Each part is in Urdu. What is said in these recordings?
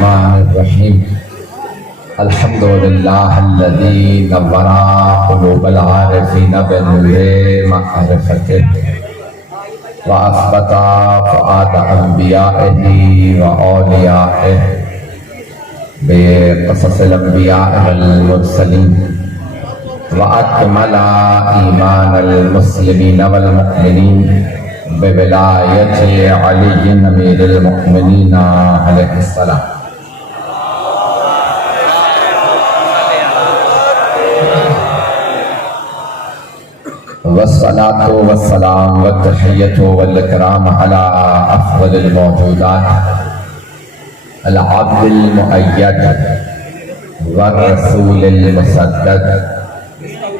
الرحمن الرحيم الحمد لله الذي نور قلوب العارفين بنور معرفته وأثبت فؤاد أنبيائه وأوليائه بقصص الأنبياء والمرسلين وأكمل إيمان المسلمين والمؤمنين بولاية علي أمير المؤمنين عليه السلام. والصلاة والسلام والتحية والإكرام على أفضل الموجودات العبد المؤيد والرسول المسدد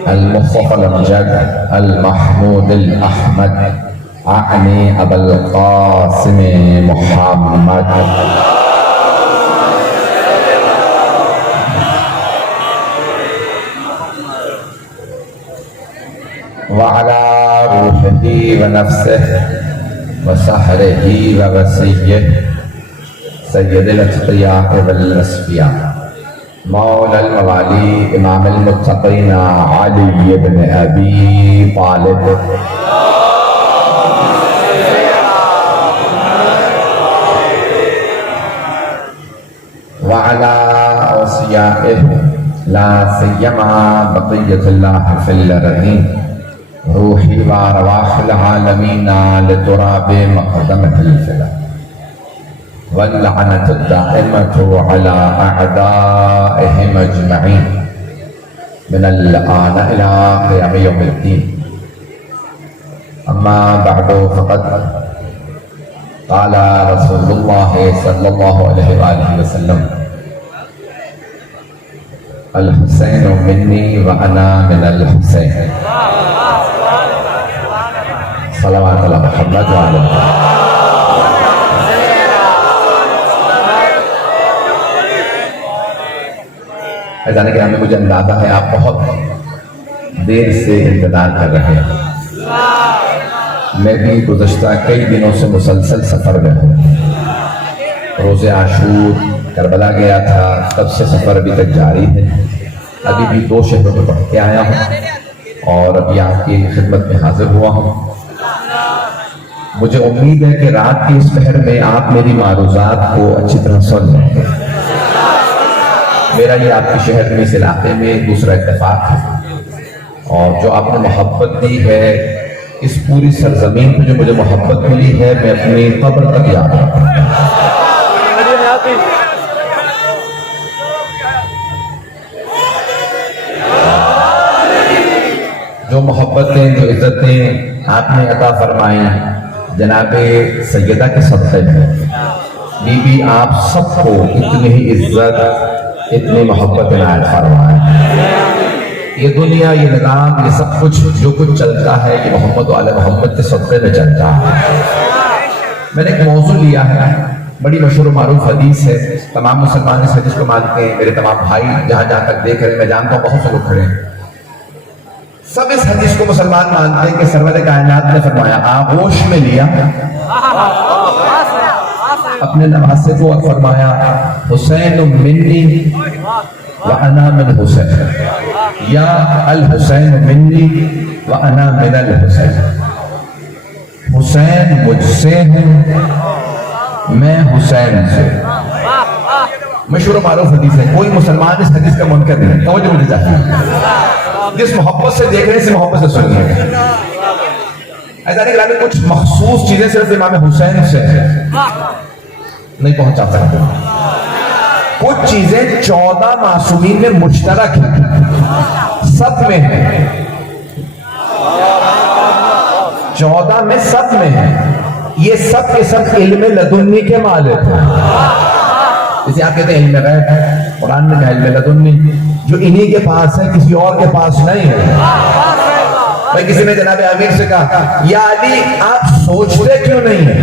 المصطفى الأمجد المحمود الأحمد أعني أبا القاسم محمد وعلى روحه ونفسه وسحره ووسيه سيد الأتقياء والأصفياء مولى الموالي إمام المتقين علي بن أبي طالب وعلى أوصيائه لا سيما بقية الله في الأرضين روحي وأرواح العالمين لتراب مقدمة الفدا واللعنة الدائمة على أعدائهم أجمعين من الآن إلى قيام يوم الدين. أما بعد فقد قال رسول الله صلى الله عليه وآله وسلم الحسين مني وأنا من الحسين صلوات على محمد وعلى اذان کرام میں مجھے اندازہ ہے آپ بہت دیر سے انتظار کر رہے ہیں. میں بھی گزشتہ کئی دنوں سے مسلسل سفر میں ہوں. روز عاشور کربلا گیا تھا، تب سے سفر ابھی تک جاری ہے. ابھی بھی 2 شہروں میں پڑھ کے آیا ہوں اور ابھی آپ کی خدمت میں حاضر ہوا ہوں. مجھے امید ہے کہ رات کی اس پہر میں آپ میری معروضات کو اچھی طرح سن لیں گے. میرا یہ آپ کے شہر میں اس علاقے میں دوسرا اتفاق ہے، اور جو آپ نے محبت دی ہے اس پوری سرزمین پہ جو مجھے محبت ملی ہے میں اپنی قبر تک یاد رکھوں. جو محبتیں جو عزتیں آپ نے عطا فرمائیں جناب سیدہ کے صدقے میں، بی بی آپ سب کو اتنی ہی عزت اتنی محبت عنایت فرمائیں. یہ دنیا، یہ نظام، یہ سب کچھ جو کچھ چلتا ہے یہ محمد و آل محمد کے صدقے میں چلتا ہے. میں نے ایک موضوع لیا ہے، بڑی مشہور و معروف حدیث ہے. تمام مسلمان اس حدیث کو مانتے ہیں. میرے تمام بھائی جہاں جہاں تک دیکھ رہے ہیں، میں جانتا ہوں بہت سے لوگ کھڑے ہیں، سب اس حدیث کو مسلمان مانتے ہیں کہ سرور کائنات نے فرمایا آغوش میں لیا اپنے نواسے کو اور فرمایا حسین منی وانا من حسین یا الحسین منی وانا من الحسین. حسین مجھ سے ہے، میں حسین سے. مشہور و معروف حدیث ہے، کوئی مسلمان اس حدیث کا منکر نہیں. توجہ مجھے چاہیے، جس محبت سے دیکھ رہے ہیں اس محبت سے سنیے. ایسا نہیں کہ کچھ مخصوص چیزیں صرف امام حسین سے نہیں پہنچا سکتے. کچھ چیزیں 14 معصومین میں مشترک ہیں، سب میں ہیں. 14 میں سب میں ہیں. یہ سب کے سب علم لدنی کے مالک ہیں. جسے آپ کہتے ہیں علم غیب ہے، قرآن میں کہا علم لدنی، جو انہی کے پاس ہے، کسی اور کے پاس نہیں ہے. بھائی کسی نے جناب امیر سے کہا یا علی آپ سوچتے کیوں نہیں ہیں،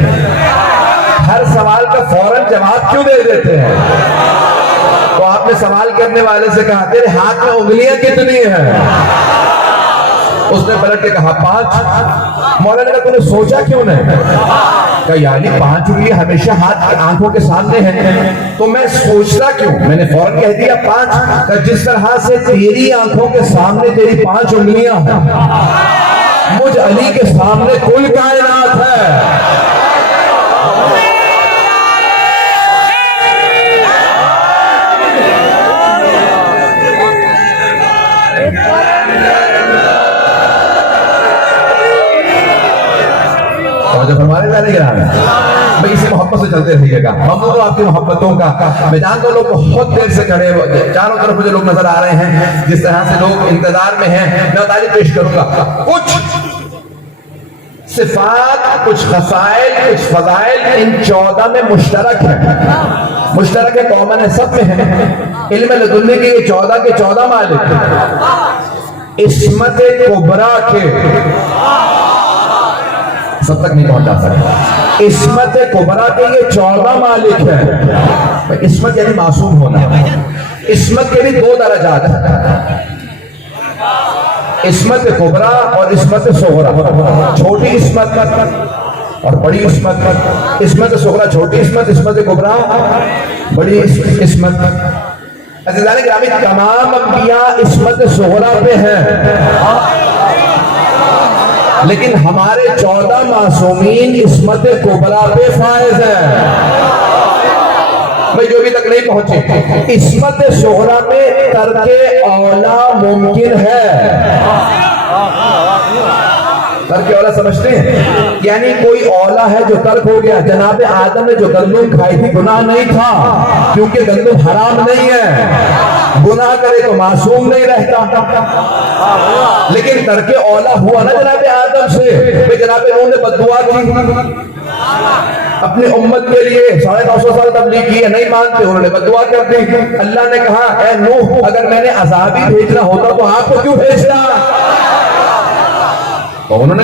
ہر سوال کا فوراً جواب کیوں دے دیتے ہیں؟ تو آپ نے سوال کرنے والے سے کہا تیرے ہاتھ میں انگلیاں کتنی ہیں؟ اس نے پلٹ کے کہا 5. مولا نے کہا تو نے سوچا کیوں نہیں؟ کہا یعنی 5 انگلی ہمیشہ ہاتھ کی آنکھوں کے سامنے ہیں تو میں سوچتا کیوں؟ میں نے فوراً کہہ دیا 5. کہا جس طرح سے تیری آنکھوں کے سامنے تیری 5 انگلیاں ہیں، مجھ علی کے سامنے کل کائنات ہے. فرمانے جانے کے رہا ہے میں اسی محبت سے چلتے رہیے گا. ممنون آپ کی محبتوں کا. میں جانتا ہوں لوگ بہت دیر سے کھڑے چاروں طرف مجھے لوگ نظر آ رہے ہیں، جس طرح سے لوگ انتظار میں ہیں. میں تعریف پیش کروں گا. کچھ صفات، کچھ خصائل، کچھ فضائل ان 14 میں مشترک ہیں. مشترک ہے، کامن ہے، سب میں ہے. علم لدنی کے یہ 14 کے 14 مالک ہیں. عصمت کبریٰ کے سب تک نہیں پہنچا سکتا. عصمت کبریٰ کے یہ 14 مالک ہیں. عصمت یعنی معصوم ہونا. عصمت کے بھی 2 درجات ہیں، عصمت کبریٰ اور عصمت صغریٰ. چھوٹی عصمت اور بڑی عصمت. عصمت صغریٰ چھوٹی عصمت، عصمت کبریٰ بڑی عصمت. عزیزان گرامی، تمام انبیاء عصمت صغریٰ پہ ہیں، لیکن ہمارے 14 معصومین عصمت کبریٰ پہ فائز ہیں. میں جو بھی تک نہیں پہنچے، عصمت صغریٰ میں ترک اولا ممکن ہے. ترک اولا سمجھتے ہیں؟ یعنی کوئی اولا ہے جو ترک ہو گیا. جناب آدم نے جو گندم کھائی تھی گناہ نہیں تھا، کیونکہ گندم حرام نہیں ہے. گناہ کرے تو معصوم نہیں رہتا. لیکن ترک اولا ہوا نا جناب آدم سے. جناب نوح نے بددعا کی اپنی امت کے لیے، 950 سال تبلیغ کی ہے، نہیں مانتے، انہوں نے بددعا کر دی. اللہ نے کہا اے نوح، اگر میں نے عذاب ہی بھیجنا ہوتا تو آپ کو کیوں بھیجنا؟ تو انہوں نے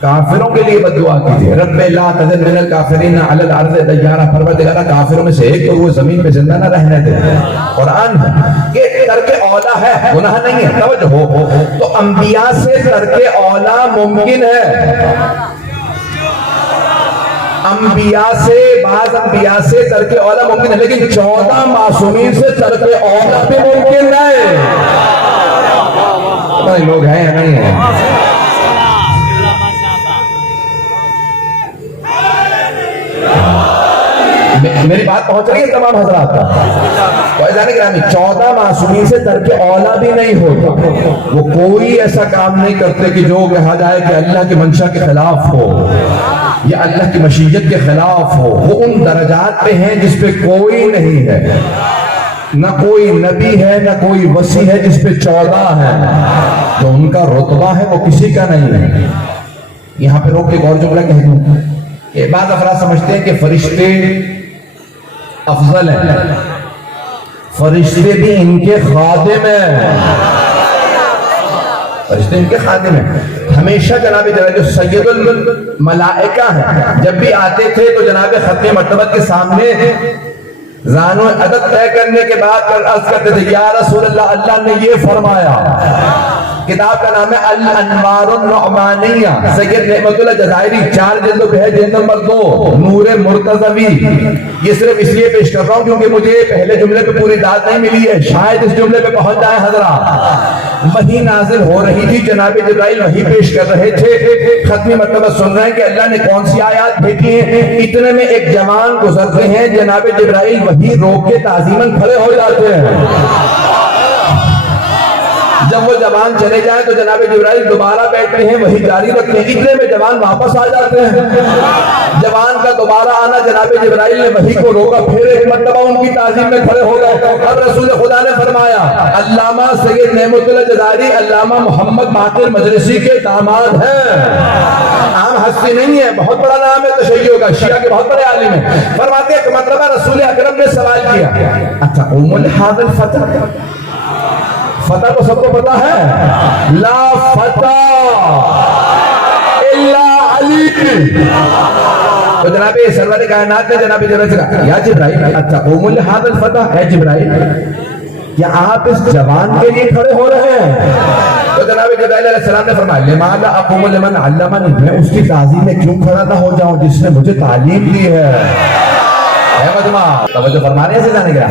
کافروں کے لیے بددعا کی تھی. رب لا تذر من الکافرین علی الارض دیارا، پروردگارا کافروں میں سے ایک کو وہ زمین پہ زندہ نہ رہنے دے. قرآن کہ ترک اولا ہے، گناہ نہیں ہے. توجہ ہو، تو انبیاء سے ترک اولا ممکن ہے. انبیاء سے، بعض انبیاء سے ترک اولا ممکن ہے، لیکن 14 معصومین سے ترک اولا بھی ممکن ہے. پتہ نہیں لوگ ہیں یا نہیں ہیں. میری بات پہنچ رہی ہے تمام حضرات کا؟ 14 معصومین سے ترک اولا بھی نہیں ہوتا. وہ کوئی ایسا کام نہیں کرتے کہ جو کہا جائے کہ اللہ کی منشا کے خلاف ہو یا اللہ کی مشیت کے خلاف ہو. وہ ان درجات پہ ہیں جس پہ کوئی نہیں ہے. نہ کوئی نبی ہے، نہ کوئی وصی ہے جس پہ 14 ہے. جو ان کا رتبہ ہے وہ کسی کا نہیں ہے. یہاں پہ روک کے ایک اور جملہ کہہ دوں کہ بعض افراد سمجھتے ہیں کہ فرشتے افضل ہیں. فرشتے بھی ان کے خادم ہیں. فرشتے ان کے خادم ہیں. ہمیشہ جناب جو سید الملائکہ ہیں، جب بھی آتے تھے تو جناب ختم مرتبت کے سامنے زانو عدد طے کرنے کے بعد عرض کرتے تھے یا رسول اللہ، اللہ نے یہ فرمایا. کتاب کا نام ہے الانوار النعمانیہ، سید نعمت اللہ جزائری، 4 جلدوں پہ ہے. جلد نمبر 2 نور مرتضوی. یہ صرف اس لیے پیش کر رہا ہوں کیونکہ مجھے پہلے جملے پہ پوری داد نہیں ملی ہے، شاید اس جملے پہ پہنچ جائے حضرات. وحی نازل ہو رہی تھی، جناب جبرائیل وحی پیش کر رہے تھے، ختمی مرتبہ سن رہے ہیں کہ اللہ نے کون سی آیات بھیجی ہیں. اتنے میں ایک جوان گزرتے ہیں، جناب جبرائیل وحی روک کے تعظیماً کھڑے ہو جاتے ہیں. جب وہ جوان چلے جائیں تو جناب جبرائیل دوبارہ بیٹھتے ہیں، وہی جاری رکھتے ہیں. اتنے میں جوان واپس آ جاتے ہیں. جوان کا دوبارہ آنا، جناب جبرائیل نے وحی کو روکا، پھر ایک مرتبہ ان کی تعظیم میں کھڑے ہو گئے. اب رسول خدا نے فرمایا علامہ سید نعمت اللہ جزائری علامہ محمد باقر مجلسی کے داماد ہیں. عام ہستی نہیں ہے، بہت بڑا نام ہے تشیع کا، شیعہ کے بہت بڑے عالم ہیں. فرماتے ہیں کہ مرتبہ رسول اکرم نے سوال کیا اچھا ام الحاضر فتح، فتح تو سب کو پتا ہے، لا فتح الا علی. تو جناب سرور کائنات نے جناب جبرائیل سے کہا یا جبرائیل، اچھا ام الحاضر فتح ہے جبرائیل، کیا آپ اس جوان کے لیے کھڑے ہو رہے ہیں؟ تو جناب جبرائیل علیہ السلام نے فرمایا لما لا اقوم لمن علمنی، میں اس کی تعظیم میں کیوں کھڑا نہ ہو جاؤں جس نے مجھے تعلیم دی ہے۔ اے مجمع توجہ فرمانے سے جانے گا،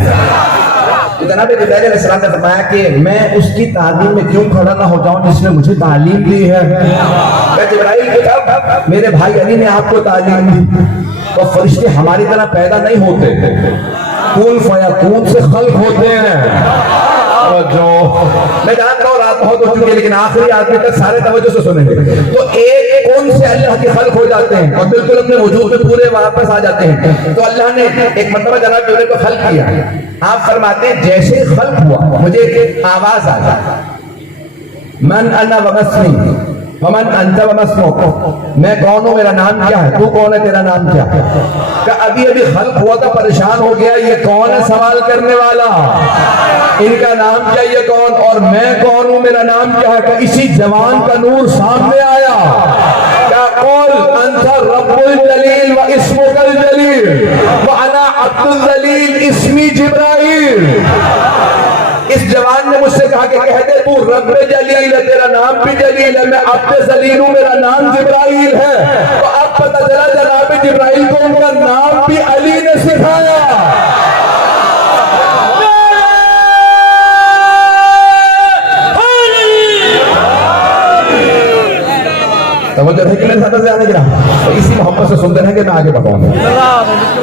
تو جناب جبرائیل علیہ السلام نے فرمایا کہ میں اس کی تعلیم میں کیوں کھڑا نہ ہو جاؤں جس نے مجھے تعلیم دی ہے۔ کہ جبرائیل کے جب میرے بھائی علی نے آپ کو تعلیم دی، تو فرشتے ہماری طرح پیدا نہیں ہوتے، کون فیکون سے خلق ہوتے ہیں۔ جو میں جانتا ہوں رات بہت ہو چکی ہے لیکن آخری آدمی تک سارے توجہ سے سنیں گے۔ تو ایک کون سے اللہ کے خلق ہو جاتے ہیں اور بالکل اپنے وجود میں پورے واپس آ جاتے ہیں۔ تو اللہ نے ایک مرتبہ جناب جبرائیل کو خلق کیا، آپ فرماتے ہیں جیسے خلق ہوا مجھے ایک آواز آ جاتا، من انا ومسمی ومن انت ومسمک، میں کون ہوں، میرا نام کیا ہے، تو کون ہے، تیرا نام کیا ہے۔ کہ ابھی خلق ہوا تھا، پریشان ہو گیا یہ کون ہے سوال کرنے والا، ان کا نام کیا، یہ کون، اور میں کون ہوں، میرا نام کیا ہے۔ کہ اسی جوان کا نور سامنے آیا، کیا قول انت رب الجلیل و اسمک الجلیل وانا عبد الذلیل اسمی جبرائیل۔ اس جوان نے مجھ سے کہا کہ کہہ دے تو رب جلیل ہے، تیرا نام بھی جلیل ہے، میں عبد ذلیل ہوں، میرا نام جبرائیل ہے۔ تو اب پتہ چلا جناب جبرائیل کو ان کا نام بھی علی نے سکھایا۔ توجہ ہے کہ میرے ساتھ سے آنے گرا، تو اسی محبت سے سنتے ہیں کہ میں آگے بڑھاؤں گا۔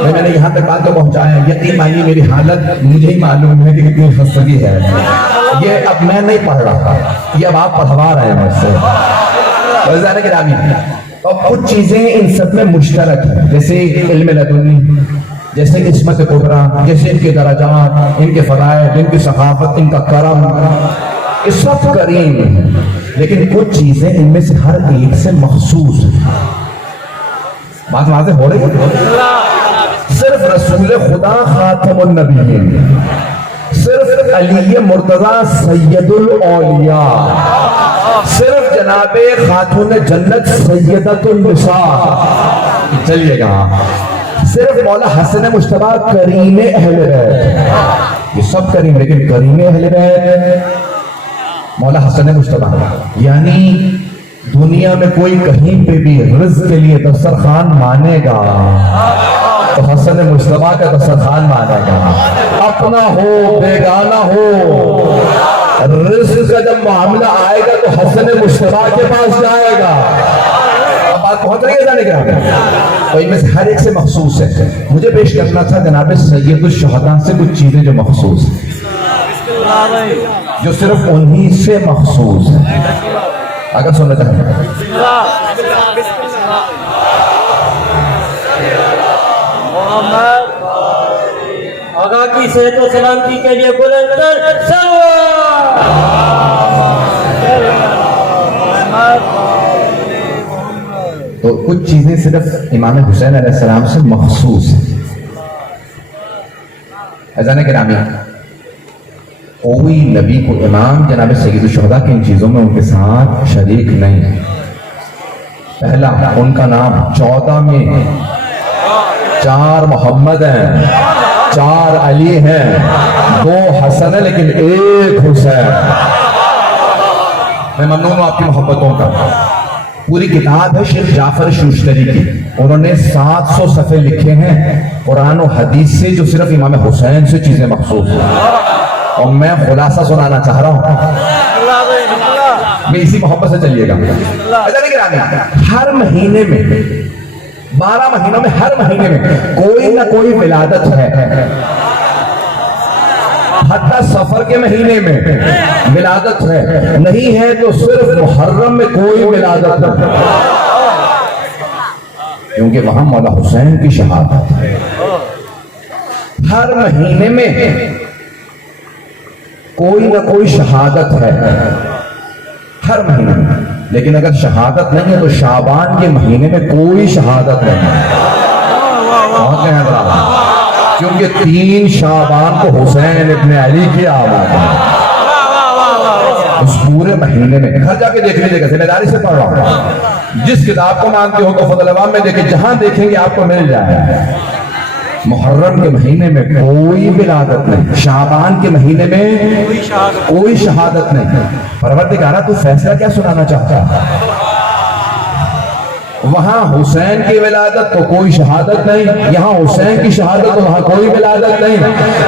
میں نے یہاں تک بات کو پہنچایا، یقین مانیے میری حالت مجھے ہی معلوم ہے کہ کتنی خستگی ہے۔ یہ اب میں نہیں پڑھ رہا، یہ اب آپ پڑھوا رہے ہیں مجھ سے۔ وزارت گرامی اور کچھ چیزیں ان سب میں مشترک ہیں، جیسے علم لدنی، جیسے عصمت کبریٰ، جیسے ان کے درجات، ان کے فضائل، ان کی ثقافت، ان کا کرم، یہ سب کریم ہیں، لیکن کچھ چیزیں ان میں سے ہر ایک سے مخصوص ہیں۔ بات واضح ہو رہی ہے؟ صرف رسول خدا خاتم النبیین، صرف علی مرتضیٰ سید الاولیاء، صرف جناب خاتون جنت سیدۃ النساء، چلیے گا، صرف مولا حسن مجتبیٰ کریم اہل بیت، یہ سب کریم، لیکن کریم اہل بیت مولا حسن مجتبیٰ، یعنی دنیا میں کوئی کہیں پہ بھی رزق کے لیے دسترخوان مانے گا تو حسن مجتبیٰ کا دسترخوان مانے گا، اپنا ہو بیگانہ ہو، رزق کا جب معاملہ آئے گا تو حسن مجتبیٰ کے پاس جائے گا۔ اب بات پہنچ رہی ہے جانے کے تو ان میں سے ہر ایک سے مخصوص ہے۔ مجھے پیش کرنا تھا جناب سید الشہداء سے کچھ چیزیں جو مخصوص ہیں، جو صرف انہی سے مخصوص ہیں، اگر سننا چاہیں۔ آقا کی صحت و سلامتی کے لیے بلند تر سلوات۔ تو کچھ چیزیں صرف امام حسین علیہ السلام سے مخصوص ہیں۔ اذان گرامی، کوئی نبی کو امام جناب سید الشہداء کی ان چیزوں میں ان کے ساتھ شریک نہیں ہے۔ پہلا، ان کا نام 14 میں 4 محمد ہیں، 4 علی ہیں، 2 حسن ہیں لیکن 1 حسین۔ میں ممنون ہوں آپ کی محبتوں کا۔ پوری کتاب ہے شیخ جعفر شوشتری کی، انہوں نے 700 صفحے لکھے ہیں قرآن و حدیث سے، جو صرف امام حسین سے چیزیں مخصوص ہیں، اور میں خلاصہ سنانا چاہ رہا ہوں، میں اسی محبت سے چلیے گا۔ ہر مہینے میں 12 مہینوں میں ہر مہینے میں کوئی نہ کوئی ولادت ہے، حتیٰ سفر کے مہینے میں ولادت ہے، نہیں ہے تو صرف محرم میں کوئی ولادت ہے، کیونکہ وہاں مولا حسین کی شہادت ہے۔ ہر مہینے میں کوئی نہ کوئی شہادت ہے، ہر مہینے میں، لیکن اگر شہادت نہیں ہے تو شعبان کے مہینے میں کوئی شہادت نہیں ہے، کیونکہ 3 شعبان کو حسین ابن علی کی آمد ہے۔ اس پورے مہینے میں گھر جا کے دیکھ لیجیے گا، ذمہ داری سے پڑھ رہا ہوں، جس کتاب کو مانتے ہو تو فضل عوام میں دیکھیں، جہاں دیکھیں گے آپ کو مل جائے محرم کے مہینے میں کوئی ولادت نہیں، شعبان کے مہینے میں کوئی شہادت نہیں۔ پروردگارہ تو فیصلہ کیا سنانا چاہتا ہے؟ وہاں حسین کی ولادت تو کوئی شہادت نہیں، یہاں حسین کی شہادت تو وہاں کوئی ولادت نہیں۔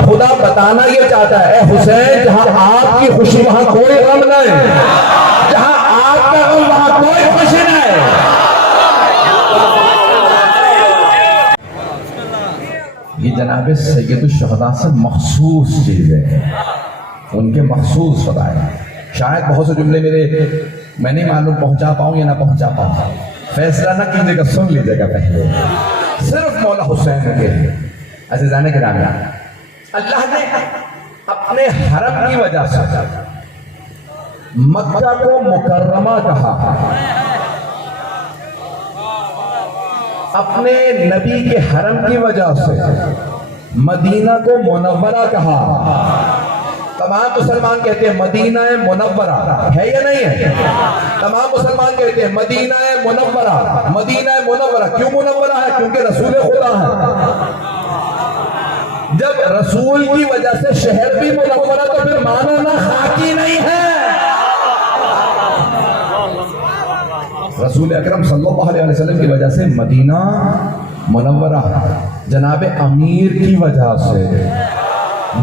خدا بتانا یہ چاہتا ہے، اے حسین جہاں آپ کی خوشی وہاں کوئی غم نہیں، جہاں آپ کا غم وہاں کوئی خوشی نہیں۔ یہ جناب سید الشہداء سے مخصوص چیز ہے، ان کے مخصوص فضائل۔ شاید بہت سے جملے میں نہیں معلوم پہنچا پاؤں یا نہ پہنچا پاؤں، فیصلہ نہ کیجیے گا، سن لیجیے گا پہلے۔ صرف مولا حسین کے عزیزان گرامی، اللہ نے اپنے حرم کی وجہ سے مکہ کو مکرمہ کہا، اپنے نبی کے حرم کی وجہ سے مدینہ کو منورہ کہا۔ تمام مسلمان کہتے ہیں مدینہ منورہ ہے یا نہیں ہے؟ تمام مسلمان کہتے ہیں مدینہ منورہ، مدینہ منورہ۔ کیوں منورہ ہے؟ کیونکہ رسول خدا ہے۔ جب رسول کی وجہ سے شہر بھی منورہ تو پھر مانو نہ خاکی نہیں ہے۔ رسول اکرم صلی اللہ علیہ وسلم کی وجہ سے مدینہ منورہ، جناب امیر کی وجہ سے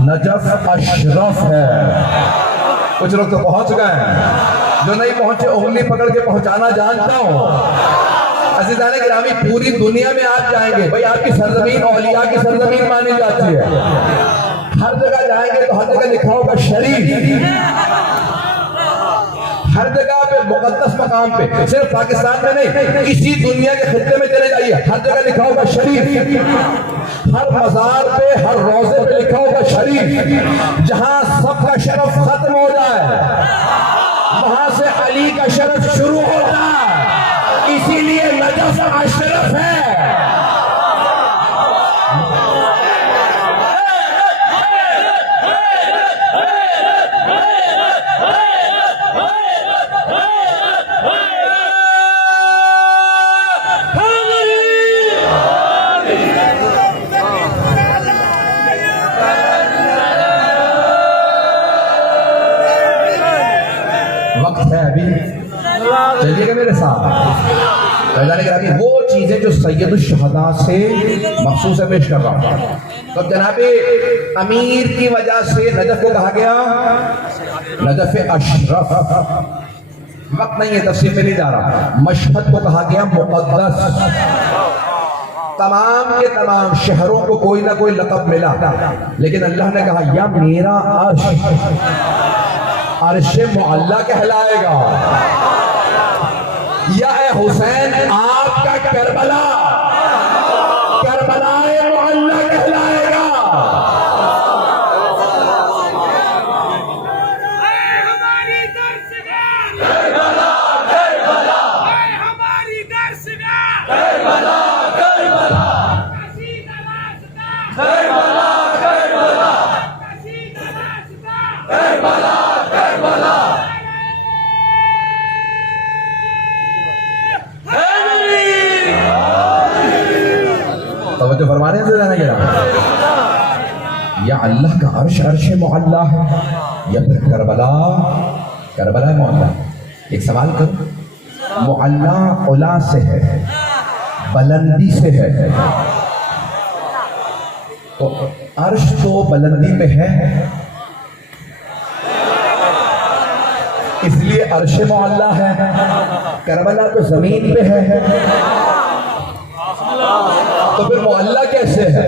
نجف اشرف ہے۔ کچھ لوگ تو پہنچ گئے ہیں، جو نہیں پہنچے انگلی پکڑ کے پہنچانا جانتا ہوں۔ عزیزان گرامی، پوری دنیا میں آپ جائیں گے، بھئی آپ کی سرزمین اولیاء کی سرزمین مانی جاتی ہے، ہر جگہ جائیں گے تو ہر جگہ لکھا ہوگا شریف، ہر جگہ پہ مقدس مقام پہ، صرف پاکستان میں نہیں، کسی دنیا کے خطے میں چلے جائیے ہر جگہ لکھا ہوگا شریف، ہر مزار پہ ہر روضے پہ لکھا ہوگا شریف۔ جہاں سب کا شرف ختم ہو جائے وہاں سے علی کا شرف شروع ہوتا ہے، اسی لیے نجف اشرف ہے۔ وقت ہے ابھی، چلیے گا میرے ساتھ۔ وہ چیزیں جو سید الشہداء سے مخصوص ہے پیش کر رہا ہوں۔ تو جناب امیر کی وجہ سے نجف کو کہا گیا نجف اشرف۔ وقت نہیں ہے، تفصیل میں نہیں جا رہا۔ مشہد کو کہا گیا مقدس۔ تمام کے تمام شہروں کو کوئی نہ کوئی لقب ملا، لیکن اللہ نے کہا یا میرا عرش عرش معلیٰ کہلائے گا، یا اے حسین آپ کا کربلا کربلائے معلیٰ کہلائے گا۔ اے ہماری درسگاہ کربلا کربلا، اے ہماری درسگاہ کربلا کربلا، قصیدہ راستہ کربلا کربلا، قصیدہ راستہ کربلا کربلا۔ توجہ فرما رہے ہیں زیادہ گرام؟ یا اللہ کا عرش عرش معلیٰ ہے، یا پھر کربلا کربلا معلیٰ۔ ایک سوال کرو، معلیٰ علا سے ہے، بلندی سے ہے، تو عرش تو بلندی پہ ہے، اس لیے عرش معلیٰ ہے۔ کربلا تو زمین پہ ہے، تو پھر معلیٰ کیسے ہے؟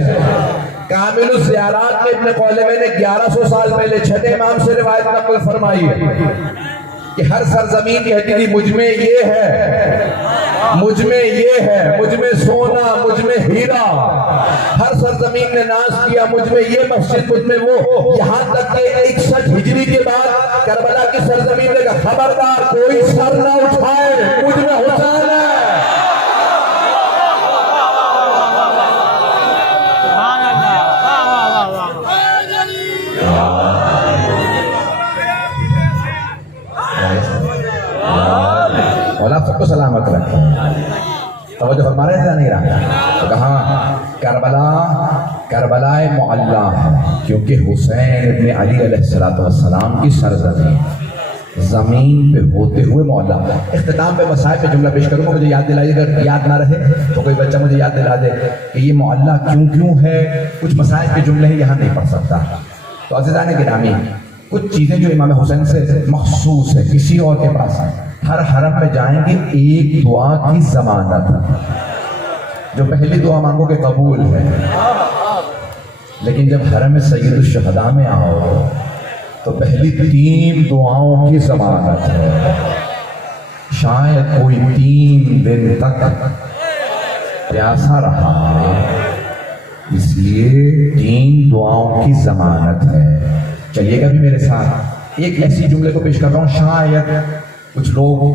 کامل الزیارات میں ابن قولوی نے 1100 سال پہلے چھٹے امام سے روایت نقل فرمائی ہے کہ ہر سرزمین کہتی تھی مجھ میں یہ ہے، مجھ میں یہ ہے، مجھ میں سونا، مجھ میں ہیرا۔ ہر سرزمین نے ناز کیا مجھ میں یہ مسجد، مجھ میں وہ، یہاں تک کہ 61 ہجری کے بعد کربلا کی سرزمین نے کہا خبردار کوئی سر نہ اٹھائے، مجھ میں حسین ہے۔ اور آپ سب کو سلامت رکھیں۔ توجہ فرما رہے تھے نہیں رہا؟ تو کہا کربلائے معلی ہے، کیونکہ حسین ابن علی علیہ السلام کی سرزمین زمین پہ ہوتے ہوئے معلی۔ اختتام پہ مسائل پہ جملہ پیش کروں گا، مجھے یاد دلائیے، اگر یاد نہ رہے تو کوئی بچہ مجھے یاد دلا دے کہ یہ معلی کیوں ہے۔ کچھ مسائل کے جملے یہاں نہیں پڑھ سکتا۔ تو عزیزان گرامی، کچھ چیزیں جو امام حسین سے مخصوص ہے، کسی اور کے پاس ہیں۔ ہر حرم میں جائیں گے ایک دعا کی ضمانت، جو پہلی دعا مانگو کہ قبول ہے، لیکن جب حرم سید الشہداء میں آؤ تو پہلی 3 دعاؤں کی ضمانت ہے۔ شاید کوئی 3 دن تک پیاسا رہا ہے، اس لیے 3 دعاؤں کی ضمانت ہے۔ چلیے گا بھی میرے ساتھ، ایک ایسی جملے کو پیش کر رہا ہوں، شاید کچھ لوگوں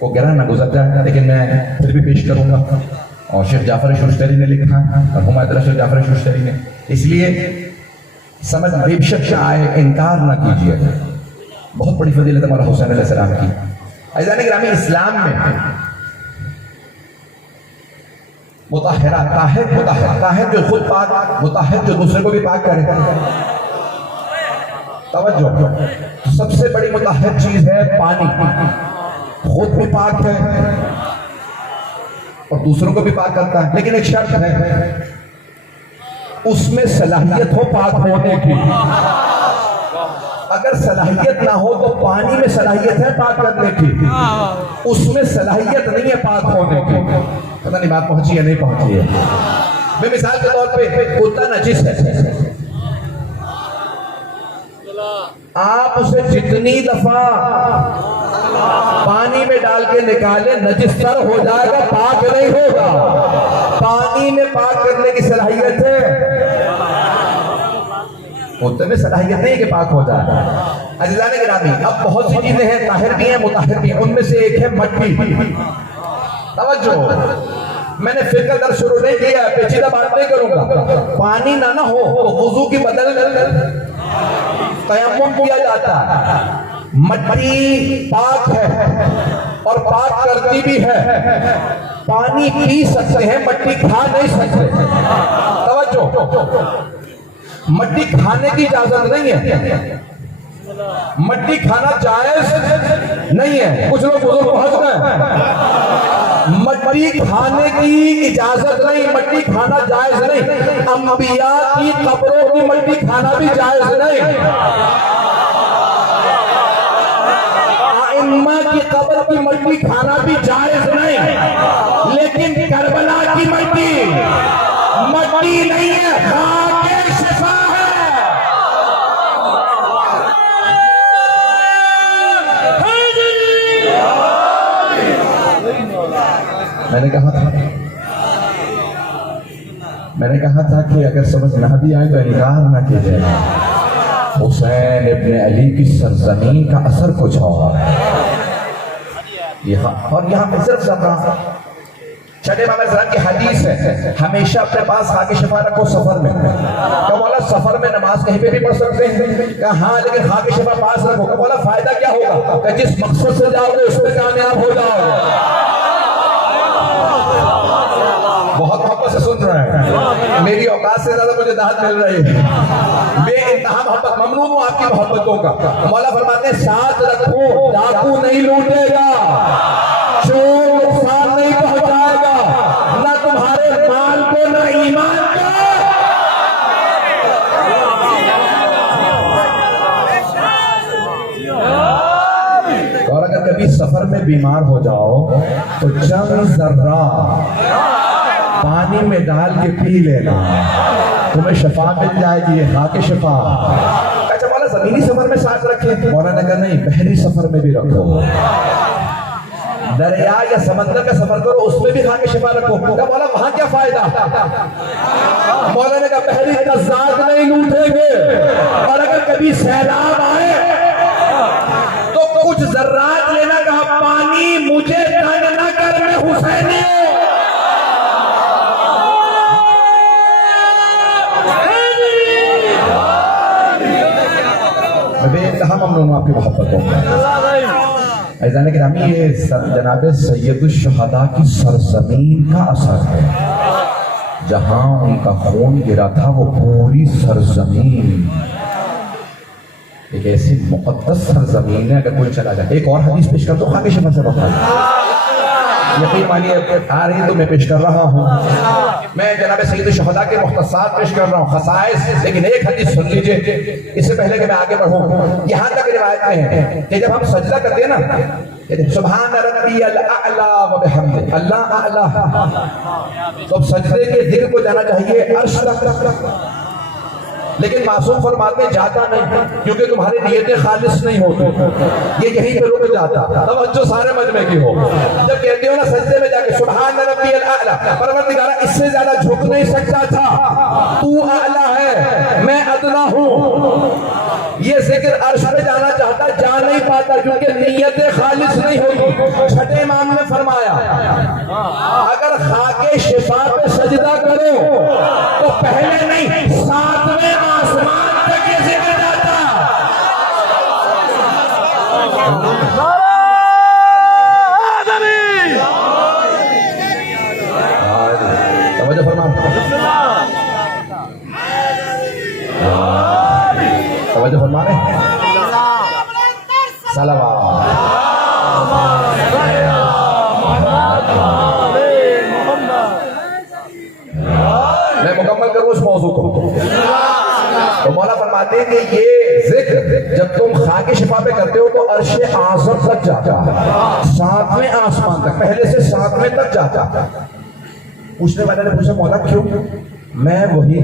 کو گرہ نہ گزر جائے، لیکن میں پھر بھی پیش کروں گا۔ اور شیخ جعفر شوشتری نے لکھا، مرحوم حضرت شیخ جعفر شوشتری نے، اس لیے سمجھ بے شک آئے، انکار نہ کیجیے۔ بہت بڑی فضیلت ہے مولا حسین علیہ السلام کی۔ عزیزان گرامی، اسلام میں مطہرہ، طاہر جو خود پاک، مطہر جو دوسرے کو بھی پاک کرے۔ توجہ، سب سے بڑی مطہر چیز ہے پانی، خود بھی پاک ہے اور دوسروں کو بھی پاک کرتا ہے، لیکن ایک شرط ہے، اس میں صلاحیت ہو پاک ہونے کی۔ اگر صلاحیت نہ ہو تو پانی میں صلاحیت ہے پاک کرنے کی، اس میں صلاحیت نہیں ہے پاک ہونے کی۔ پتہ نہیں بات پہنچی یا نہیں پہنچی ہے؟ میں مثال کے طور پہ کتا نجس ہے، آپ اسے جتنی دفعہ پانی میں ڈال کے نکالے نجس تر ہو جائے گا، پاک نہیں ہوگا۔ پانی میں پاک کرنے کی صلاحیت ہے، ہوتے میں صلاحیت نہیں کہ پاک ہو جائے۔ عزیزان گرامی، اب بہت سی چیزیں ہیں، طاہر بھی ہیں، مطہر بھی ہیں، ان میں سے ایک ہے مٹی۔ توجہ، میں نے فقہ درس شروع نہیں کیا ہے، پیچیدہ بات نہیں کروں گا۔ پانی نہ ہو تو وضو کی بدل تیمم کیا جاتا ہے۔ مٹی پاک ہے اور پاک کرتی بھی ہے، پانی پی سکتے ہیں، مٹی کھا نہیں سکتے۔ توجہ، مٹی کھانے کی اجازت نہیں ہے، مٹی کھانا جائز نہیں ہے۔ کچھ لوگ بزرگ ہنس رہے ہیں، مٹی کھانے کی اجازت نہیں، مٹی کھانا جائز نہیں۔ انبیاء کی قبروں کی مٹی کھانا بھی جائز نہیں، ائمہ کی قبر کی مٹی کھانا بھی جائز نہیں، لیکن کربلا کی مٹی نہیں ہے، خاک شفا ہے۔ میں نے کہا تھا کہ اگر سمجھ نہ بھی آئے تو انکار نہ کیجیے۔ حسین ابن علی کی سرزمین کا اثر کچھ اور ہے، اور یہاں پہ صرف زبان چھٹے امام السلام کی حدیث ہے، ہمیشہ اپنے پاس خاک شفا رکھو سفر میں۔ کہ مولا سفر میں نماز کہیں پہ بھی پڑھ سکتے ہیں؟ کہ ہاں، لیکن خاک شفا پاس رکھو۔ کہ مولا فائدہ کیا ہوگا؟ کہ جس مقصد سے جاؤ گے اس میں کامیاب ہو جاؤ گے۔ بہت محبت سے سن رہے ہیں، میری اوقات سے زیادہ مجھے دعوت مل رہی ہے، بے انتہا محبت، ممنون ہوں آپ کی محبتوں کا۔ مولا فرماتے ہیں ساتھ رکھو، ڈاکو نہیں لوٹے گا، چور نقصان نہیں پہنچائے گا، نہ تمہارے مال کو نہ ایمان کو۔ اور اگر کبھی سفر میں بیمار ہو جاؤ تو چند ذرہ پانی میں ڈال کے پی لینا، تمہیں شفا مل جائے گی، خاک شفا۔ اچھا مولا زمینی سفر میں ساتھ رکھے؟ مولا نے کہا نہیں، بحری سفر میں بھی رکھو، دریا یا سمندر کا سفر کرو، اس میں بھی خاک شفا رکھو۔ کہا مولا وہاں کیا فائدہ؟ مولا نے کہا بحری قزاق نہیں لوٹیں گے، اور اگر کبھی سیلاب آئے تو کچھ ذرات لینا۔ کہا پانی مجھے تنگ نہ کر، میں حسینی ہوں۔ میں بے انتہا ممنون ہوں آپ کی محبتوں میں۔ عزیزان گرامی یہ جناب سید الشہداء کی سرزمین کا اثر ہے، جہاں ان کا خون گرا تھا وہ پوری سرزمین ایک ایسی مقدس سرزمین ہے، اگر کوئی چلا جائے۔ ایک اور حدیث پیش کر دو خاک شفا سے بتا، یقین مانیے آ رہی ہے تو میں پیش کر رہا ہوں، میں جناب سید الشہداء کے مختصات پیش کر رہا ہوں، خصائص، لیکن ایک حدیث سن لیجئے اس سے پہلے کہ میں آگے بڑھوں۔ یہاں تک روایت میں ہے کہ جب ہم سجدہ کرتے ہیں نا، سبحان ربی الاعلی و بحمدہ، اللہ اعلیٰ، تو سجدے کے ذکر کو جانا چاہیے عرش تک، لیکن معصوم فرماتے ہیں جاتا نہیں، کیونکہ تمہاری نیتیں خالص نہیں ہوتی، یہ یہیں پہ رک جاتا۔ توجہ سارے مجمع کی ہو، جب کہتے ہو نا سجدے میں جا کے سبحان ربی الاعلی، پروردگارہ اس سے زیادہ جھک نہیں سکتا تھا، تو اعلیٰ ہے میں ادنا ہوں، یہ ذکر عرش پہ جانا چاہتا جا نہیں پاتا کیونکہ نیتیں خالص نہیں ہوتی۔ چھٹے امام نے فرمایا اگر خاک شفا پہ سجدہ کرو تو پہلے نہیں ساتویں آسمان تک یہ ذکر جاتا۔ توجہ فرما، توجہ فرما رہے ہیں، صلوات۔ میں مکمل کروں اس موضوع کو، تو مولا فرماتے ہیں کہ یہ ذکر جب تم خاک شفا پہ کرتے ہو تو عرش اعظم تک جاتا، ساتویں آسمان تک، پہلے سے ساتویں تک جاتا۔ پوچھنے والے نے پوچھا مولا کیوں؟ میں وہی،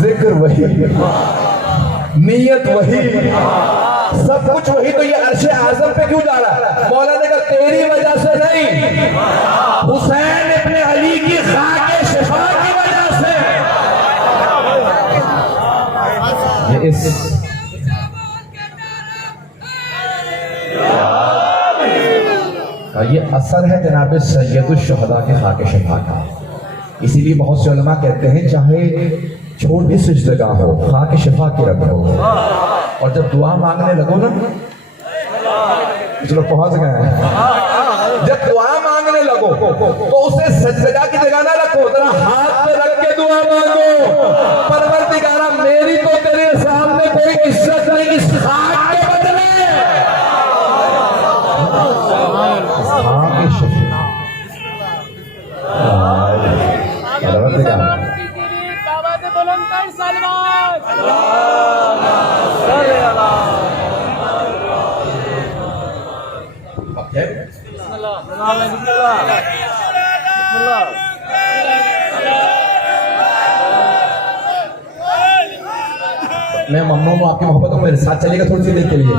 ذکر وہی، نیت وہی، سب کچھ وہی، تو یہ عرش اعظم پہ کیوں جا رہا ہے؟ مولا نے کہا تیری وجہ سے نہیں، حسین ابن علی کی خاک شفا کی وجہ سے یہ اس یہ اثر ہے جناب سید الشہداء کے خاک شفا کا۔ اسی لیے بہت سے علماء کہتے ہیں چاہے چھوٹی سجدگاہ ہو خاک شفا کی رکھو، اور جب دعا مانگنے لگو نا، چلو پہنچ گئے ہیں، جب دعا مانگنے لگو تو اسے سجدگاہ کی جگہ نہ رکھو، ذرا ہاتھ پہ رکھ کے دعا مانگو، پروردگارہ میری تو تیرے سامنے کوئی عزت نہیں، اس خاک کے بدلے خاک شفا۔ میں ممنون ہوں آپ کی محبت ہوں، میرے ساتھ چلے گا تھوڑی سی دیر کے لیے۔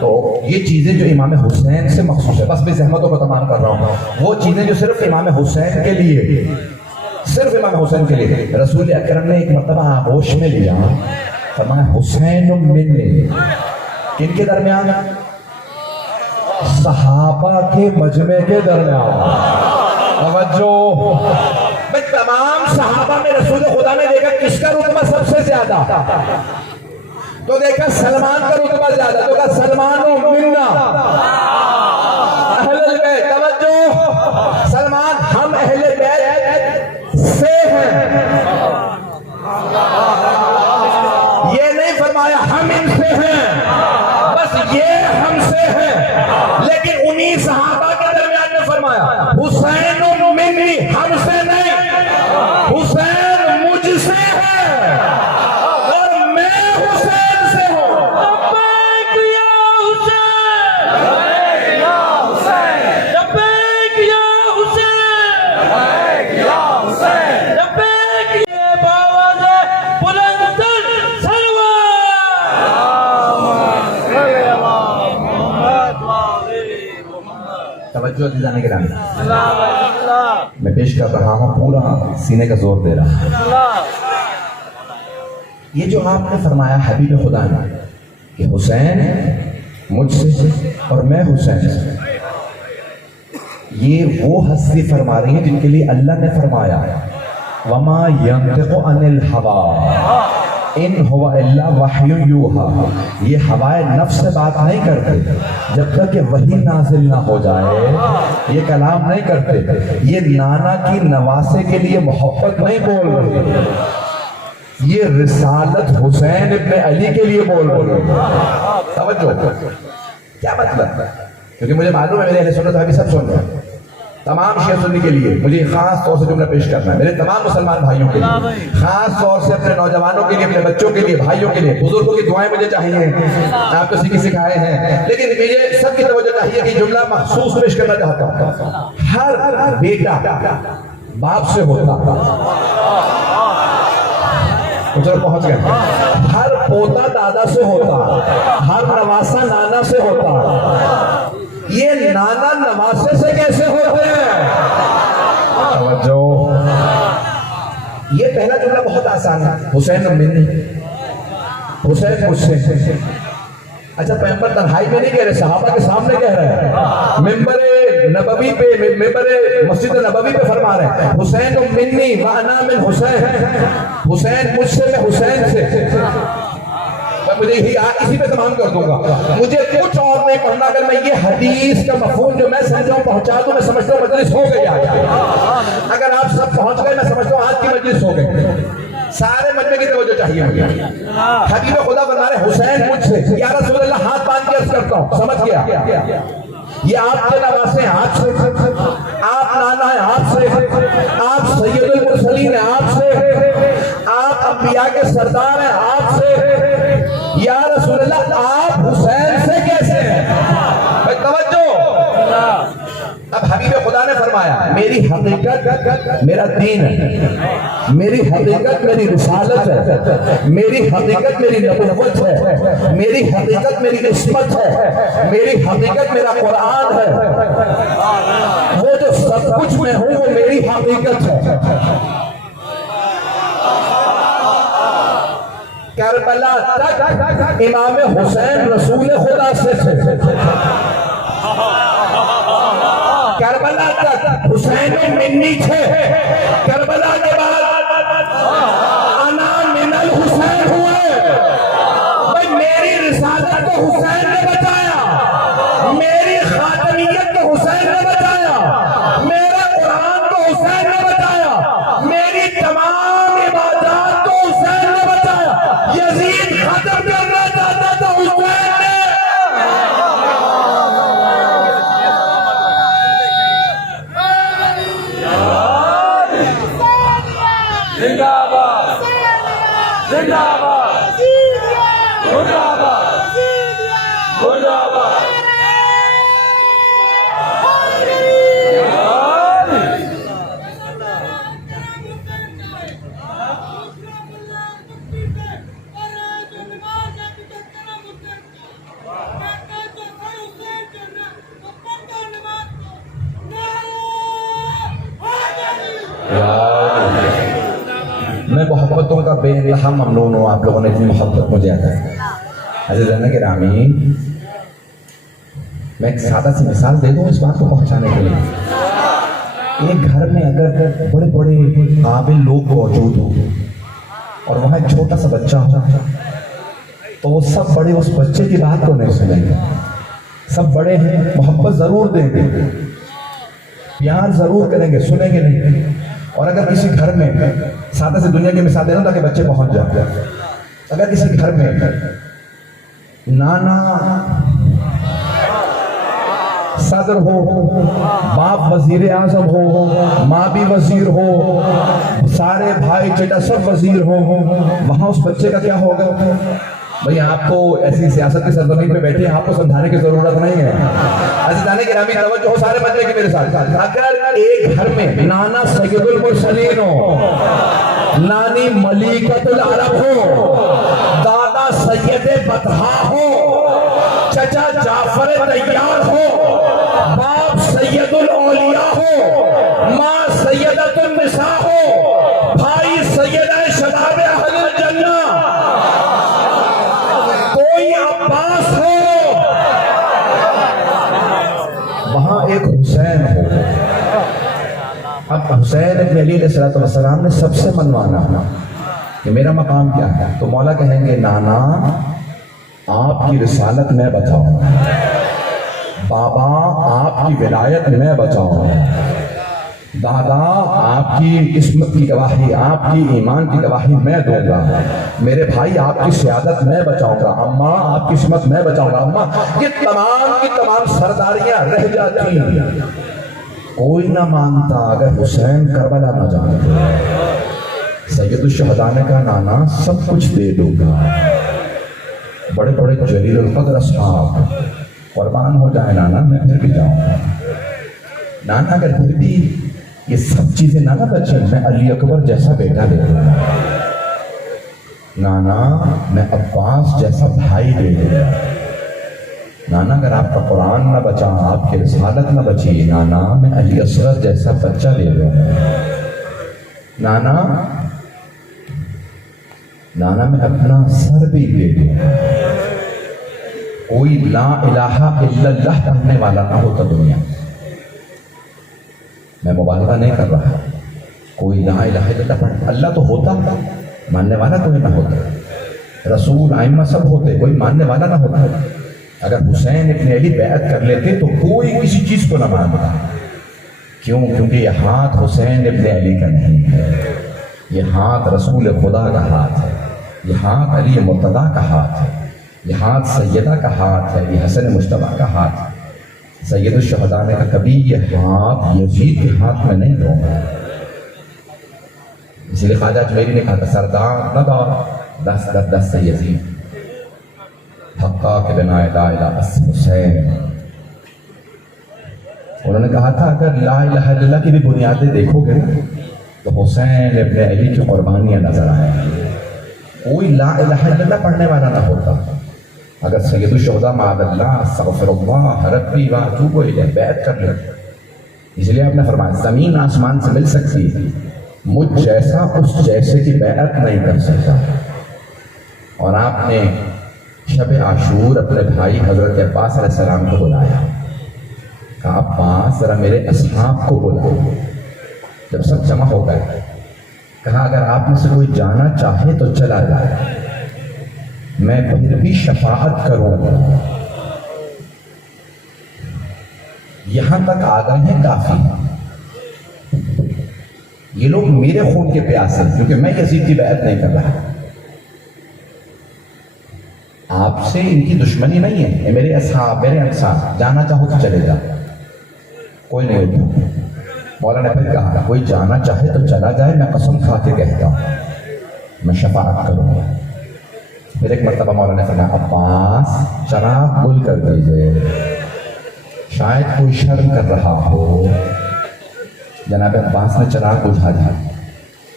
تو یہ چیزیں جو امام حسین سے مخصوص ہے، بس میں زحمتوں کو تمام کر رہا ہوں، وہ چیزیں جو صرف امام حسین کے لیے، صرف امام حسین کے لیے رسول اکرم نے ایک مرتبہ آغوش میں لیا، فرمایا حسین منی، کن کے درمیان؟ صحابہ کے مجمع کے درمیان۔ توجہ، میں تمام صحابہ میں رسول خدا نے دیکھا کس کا رتبہ سب سے زیادہ، تو دیکھا سلمان کا رتبہ زیادہ، تو کہا سلمان و منا اہل البیت۔ توجہ، سلمان ہم اہل بیت سے ہیں، یہ نہیں فرمایا ہم ان سے ہیں، بس یہ ہم سے ہیں، لیکن انہی صحابہ کے درمیان میں فرمایا حسین منی، ہم سے نہیں، حسین مجھ سے ہے اور میں حسین سے ہوں۔ لبیک یا حسین، لبیک یا حسین، لبیک یا حسین، لبیک یا حسین، لبیک یہ باواز بلند تر توجہ عزیزان گرامی، میں پیش کر رہا ہوں، پورا سینے کا زور دے رہا ہوں۔ یہ جو آپ نے فرمایا حبیب خدا نے کہ حسین مجھ سے اور میں حسین سے، یہ وہ ہستی فرما رہی ہیں جن کے لیے اللہ نے فرمایا وَمَا يَنْطِقُ عَنِ الْهَوَىٰ ان هو الا وحی یوحا، یہ ہوائے نفس سے بات نہیں کرتے جب تک کہ وحی نازل نہ ہو جائے، یہ کلام نہیں کرتے، یہ نانا کی نواسے کے لیے محبت نہیں بول رہے، یہ رسالت حسین ابن علی کے لیے بول رہے۔ توجہ، کیا مطلب؟ کیونکہ مجھے معلوم ہے میرے اہل سنت ابھی سب سن رہے ہیں، تمام شیعہ سنی کے لیے مجھے خاص طور سے جملہ پیش کرنا ہے، میرے تمام مسلمان بھائیوں کے لیے، خاص طور سے اپنے نوجوانوں کے لیے، اپنے بچوں کے لیے، بھائیوں کے لیے، بزرگوں کی دعائیں مجھے چاہیے، آپ تو سکھائے ہیں، لیکن مجھے سب کی توجہ چاہیے کہ جملہ مخصوص پیش کرنا چاہتا ہوں۔ ہر بیٹا باپ سے ہوتا، پہنچ گئے، ہر پوتا دادا سے ہوتا، ہر نواسا نانا سے ہوتا، یہ نانا نواسے سے کیسے ہوتے ہیں؟ توجہ، یہ پہلا جملہ بہت آسان ہے، حسین منی، حسین مجھ سے۔ اچھا پیغمبر تنہائی میں نہیں کہہ رہے، صحابہ کے سامنے کہہ رہے ہیں، ممبر نبوی پہ، ممبر مسجد نبوی پہ فرما رہے ہیں، حسین منی وانا من حسین، حسین مجھ سے، میں حسین سے۔ مجھے اسی پہ تمام کر دوں گا، مجھے کچھ اور نہیں پڑھنا، اگر میں یہ حدیث کا مفہوم جو میں سمجھا ہوں پہنچا دوں، میں سمجھتا ہوں مجلس ہو گئی آج۔ اگر آپ سب پہنچ گئے، میں سمجھتا ہوں آج کی مجلس ہو گئی۔ سارے مجمع کی توجہ چاہیے مجھے۔ حبیب خدا فرما رہے ہیں حسین مجھ سے، یا رسول اللہ ہاتھ باندھ کے عرض کرتا ہوں، سمجھ گیا؟ یہ آپ کے نواسے ہیں، آپ سے، آپ نانا ہیں، آپ سے، آپ سید المرسلین ہیں، آپ سے، آپ انبیاء کے سردار ہیں، آپ سے، یا رسول اللہ آپ حسین سے کیسے ہیں؟ بھائی توجہ، اب حبیب خدا نے فرمایا میری حقیقت میرا دین ہے، میری حقیقت میری رسالت ہے، میری حقیقت میری نبوت ہے، میری حقیقت میری عصمت ہے، میری حقیقت میرا قرآن ہے، وہ جو سب کچھ میں ہوں وہ میری حقیقت ہے۔ کربلا تک امام حسین رسول خدا سے تھے، کربلا تک حسین منی تھے، کربلا کے بعد انا من الحسین ہوئے۔ بھائی میری رسالت کو حسین نے بچایا، میری خاتمیت کو حسین نے بچایا، میرے قرآن کو حسین نے بچایا، میری تمام عبادات کو حسین نے بچایا۔ یزید ختم کرنا چاہتا تھا، حسین نے۔ زندہ باد، زندہ باد، زندہ باد، زندہ باد۔ میں محبتوں کا بے انتہا ممنون ہوں، آپ لوگوں نے اتنی محبت مجھے عطا ہے۔ عزیزان گرامی، میں ایک سادہ سی مثال دے دوں اس بات کو پہنچانے کے لیے۔ ایک گھر میں اگر بڑے بڑے قابل لوگ موجود ہوں اور وہاں ایک چھوٹا سا بچہ ہو تو وہ سب بڑے اس بچے کی بات کو نہیں سنیں گے۔ سب بڑے ہیں، محبت ضرور دیں گے، پیار ضرور کریں گے، سنیں گے نہیں۔ اور اگر کسی گھر میں، سادہ سے دنیا کی مثال دے رہا ہوں تاکہ بچے پہنچ جائیں، اگر کسی گھر میں نانا صدر ہو، باپ وزیر اعظم ہو، ماں بھی وزیر ہو، سارے بھائی چچا سب وزیر ہو، وہاں اس بچے کا کیا ہوگا؟ بھئی آپ تو ایسی سیاست کی سرزمین پہ بیٹھے ہیں، آپ کو سمجھانے کی ضرورت نہیں ہے۔ عزیزان گرامی توجہ ہو، سارے مجمع کی میرے ساتھ۔ اگر ایک گھر میں نانا سید المرسلین ہو، نانی ملیکۃ العرب ہو، دادا سید بطحا ہو، چچا جعفر طیار ہو، باپ سید الاولیاء ہو، ماں سیدۃ النساء ہو، بھائی سیدہ شباب اہل الجنہ، کوئی عباس ہو، وہاں ایک حسین ہو۔ اب حسین ابن علی علیہ السلام نے سب سے منوانا، کہ میرا مقام کیا ہے؟ تو مولا کہیں گے نانا آپ کی رسالت میں بچاؤں گا، بابا آپ کی ولایت میں بچاؤں گا، دادا آپ کی قسمت کی گواہی، آپ کی ایمان کی گواہی میں دوں گا، میرے بھائی آپ کی سیادت میں بچاؤں گا، اماں آپ کی قسمت میں بچاؤں گا، اماں یہ تمام کی تمام سرداریاں رہ جاتی ہیں، کوئی نہ مانتا اگر حسین کربلا نہ جانتے۔ سید الشہداء نے کہا نانا سب کچھ دے دوں گا، بڑے بڑے جلیل القدر اصحاب قربان ہو جائے نانا میں پھر بھی جاؤں گا، نانا اگر پھر بھی یہ سب چیزیں نہ بچیں میں علی اکبر جیسا بیٹا دے دوں گا، نانا میں عباس جیسا بھائی دے دوں گا، نانا اگر آپ کا قرآن نہ بچا، آپ کی رسالت نہ بچی، نانا میں علی اصغر جیسا بچہ دے دوں گا، نانا میں اپنا سر بھی دے دوں گا، کوئی لا الہ الا اللہ پڑھنے والا نہ ہوتا دنیا میں، میں مبالغہ نہیں کر رہا، کوئی لا الہ الا اللہ پڑھ، اللہ تو ہوتا ماننے والا کوئی نہ ہوتا، رسول ائمہ سب ہوتے کوئی ماننے والا نہ ہوتا، اگر حسین ابن علی بیعت کر لیتے تو کوئی کسی چیز کو نہ مانتا، کیوں؟ کیونکہ یہ ہاتھ حسین ابن علی کا نہیں ہے، یہ ہاتھ رسول خدا کا ہاتھ ہے، یہ ہاتھ علی مرتضیٰ کا ہاتھ ہے، یہ ہاتھ سیدہ کا ہاتھ ہے، یہ حسن مجتبیٰ کا ہاتھ ہے۔ سید الشہداء نے کہا کبھی یہ ہاتھ یزید کے ہاتھ میں نہیں دوں گا، اسی لیے خواجہ اجمیری نے کہا تھا سردار نہ دار دست سے یزید حقا کے بنا لا الہ الا حسین، انہوں نے کہا تھا اگر لا الہ الا اللہ کی بھی بنیادیں دیکھو گے تو حسین ابن علی کی قربانیاں نظر آئیں گی، کوئی لا الہ الا اللہ پڑھنے والا نہ ہوتا، اگر سید الشہداء معاذ اللہ استغفر اللہ ربی واتوب الیہ بیعت کر لے، اس لیے آپ نے فرمایا زمین آسمان سے مل سکتی ہے، مجھ جیسا اس جیسے کی بیعت نہیں کر سکتا، اور آپ نے شب عاشور اپنے بھائی حضرت عباس علیہ السلام کو بلایا، کہا عباس ذرا میرے اصحاب کو بلاؤ، جب سب جمع ہو گئے کہا اگر آپ میں سے کوئی جانا چاہے تو چلا جائے، میں پھر بھی شفاعت کروں گا، یہاں تک آ گئے ہیں کافی، یہ لوگ میرے خون کے پیاسے ہیں کیونکہ میں یزید کی بیعت نہیں کر رہا، آپ سے ان کی دشمنی نہیں ہے، یہ میرے اصحاب میرے انصار، جانا چاہو تو چلے جا، کوئی نہیں ہوتا۔ مولا نے پھر کہا کوئی جانا چاہے تو چلا جائے، میں قسم کھا کے کہتا ہوں میں شفاعت کروں گا۔ پھر ایک مرتبہ مولا نے فرمایا عباس چراغ گل کر دیجئے، شاید کوئی شرم کر رہا ہو، جناب عباس نے چراغ بجھا دیا،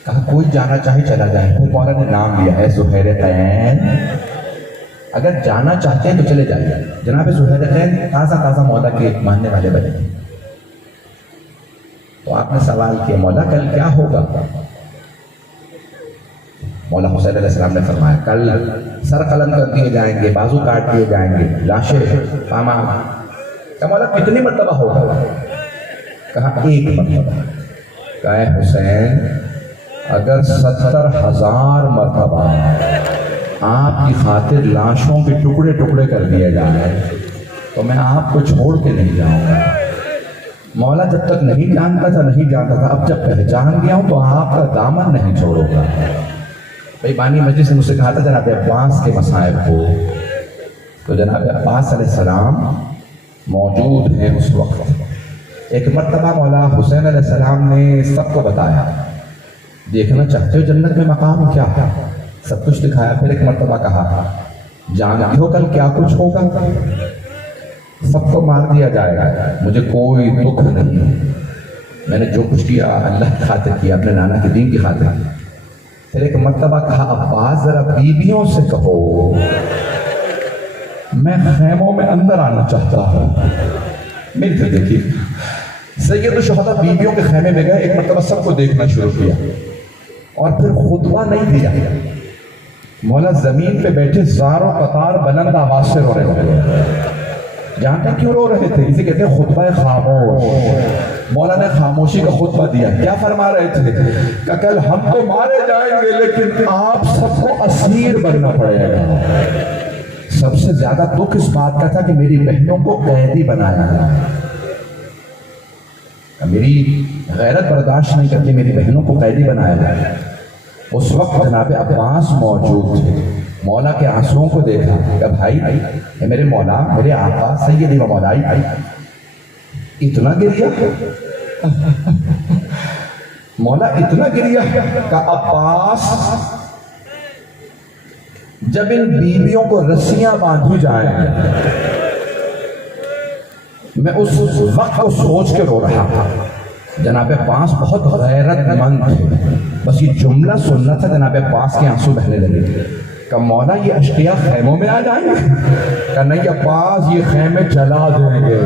کہا کوئی جانا چاہے چلا جائے، پھر مولا نے نام لیا ہے زہیرتین، اگر جانا چاہتے ہیں تو چلے جائیے، جناب زہیرتین تازہ تازہ مولا کے ماننے والے بنے، تو آپ نے سوال کیا مولا کل کیا ہوگا؟ مولا حسین علیہ السلام نے فرمایا کل سر قلم کر دیے جائیں گے، بازو کاٹ دیے جائیں گے، لاشیں پامال۔ کہا مولا کتنی مرتبہ ہوگا؟ کہا ایک مرتبہ۔ کہا اے حسین اگر 70,000 مرتبہ آپ کی خاطر لاشوں کے ٹکڑے ٹکڑے کر دیا جائے تو میں آپ کو چھوڑ کے نہیں جاؤں گا۔ مولا جب تک نہیں جانتا تھا، اب جب پہچان گیا ہوں تو آپ کا دامن نہیں چھوڑوں گا۔ بھائی بانی مجلس نے مجھ سے کہا تھا جناب عباس کے مصائب کو، تو جناب عباس علیہ السلام موجود ہیں اس وقت۔ ایک مرتبہ مولا حسین علیہ السلام نے سب کو بتایا، دیکھنا چاہتے ہو جنت میں مقام کیا ہے؟ سب کچھ دکھایا۔ پھر ایک مرتبہ کہا جانتے ہو کل کیا کچھ ہوگا؟ سب کو مار دیا جائے گا، مجھے کوئی دکھ نہیں، میں نے جو کچھ کیا اللہ کی خاطر کیا، اپنے نانا کے دین کی خاطر کیا۔ پھر ایک مرتبہ کہا عباس ذرا بیویوں سے کہو میں خیموں میں اندر آنا چاہتا ہوں۔ میری پھر دیکھیے سید الشہداء بیویوں کے خیمے میں گئے، ایک مرتبہ سب کو دیکھنا شروع کیا اور پھر خطبہ نہیں دیا، مولا زمین پہ بیٹھے زار و قطار بلند آواز سے رونے لگے۔ جانتے کیوں رو رہے تھے؟ اسے کہتے ہیں خطبہ خاموش. مولا نے خاموشی کا خطبہ دیا. کیا فرما رہے تھے کہ کل ہم تو مارے جائیں گے لیکن آپ سب کو اسیر بننا پڑے گا. سب سے زیادہ دکھ اس بات کا تھا کہ میری بہنوں کو قیدی بنایا ہے. میری غیرت برداشت نہیں کرتی، میری بہنوں کو قیدی بنایا ہے. اس وقت جناب عباس موجود تھے. مولا کے آنسوؤں کو دیکھا کہ بھائی اے میرے مولا، میرے آقا سیدی و مولائی، اتنا گریا؟ مولا اتنا گریا کہ عباس جب ان بیویوں کو رسیاں باندھی جائیں میں اس وقت کو سوچ کے رو رہا تھا. جناب عباس بہت غیرت مند تھے. بس یہ جملہ سننا تھا جناب عباس کے آنسو بہنے لگے کہ مولا یہ اشقیاء خیموں میں آ جائیں گے؟ کہ نہیں عباس، یہ خیمے جلا دیں گے،